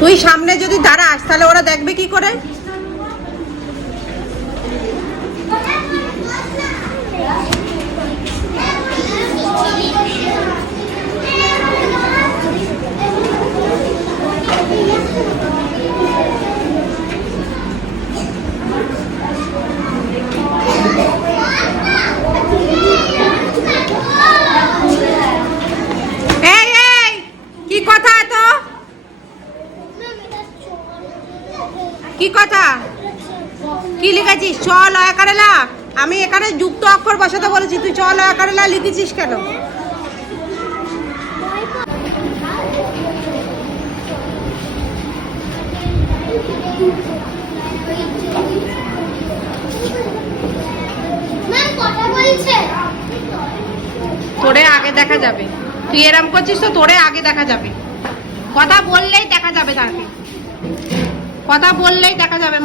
তুই সামনে যদি দাঁড়াস তাহলে ওরা দেখবে কি করে? কি কথা তো? কি কথা? কি লিখেছিস? চ লয়া কারেলা। আমি এখানে যুক্ত অক্ষর বসাতে বলেছি, তুই চ লয়া কারেলা লিখেছিস কেন? তোরে আগে দেখা যাবে। তুই এরম করছিস তো তোরে আগে দেখা যাবে। কথা বললেই দেখা যাবে, তাকে কথা বললেই দেখা যাবে।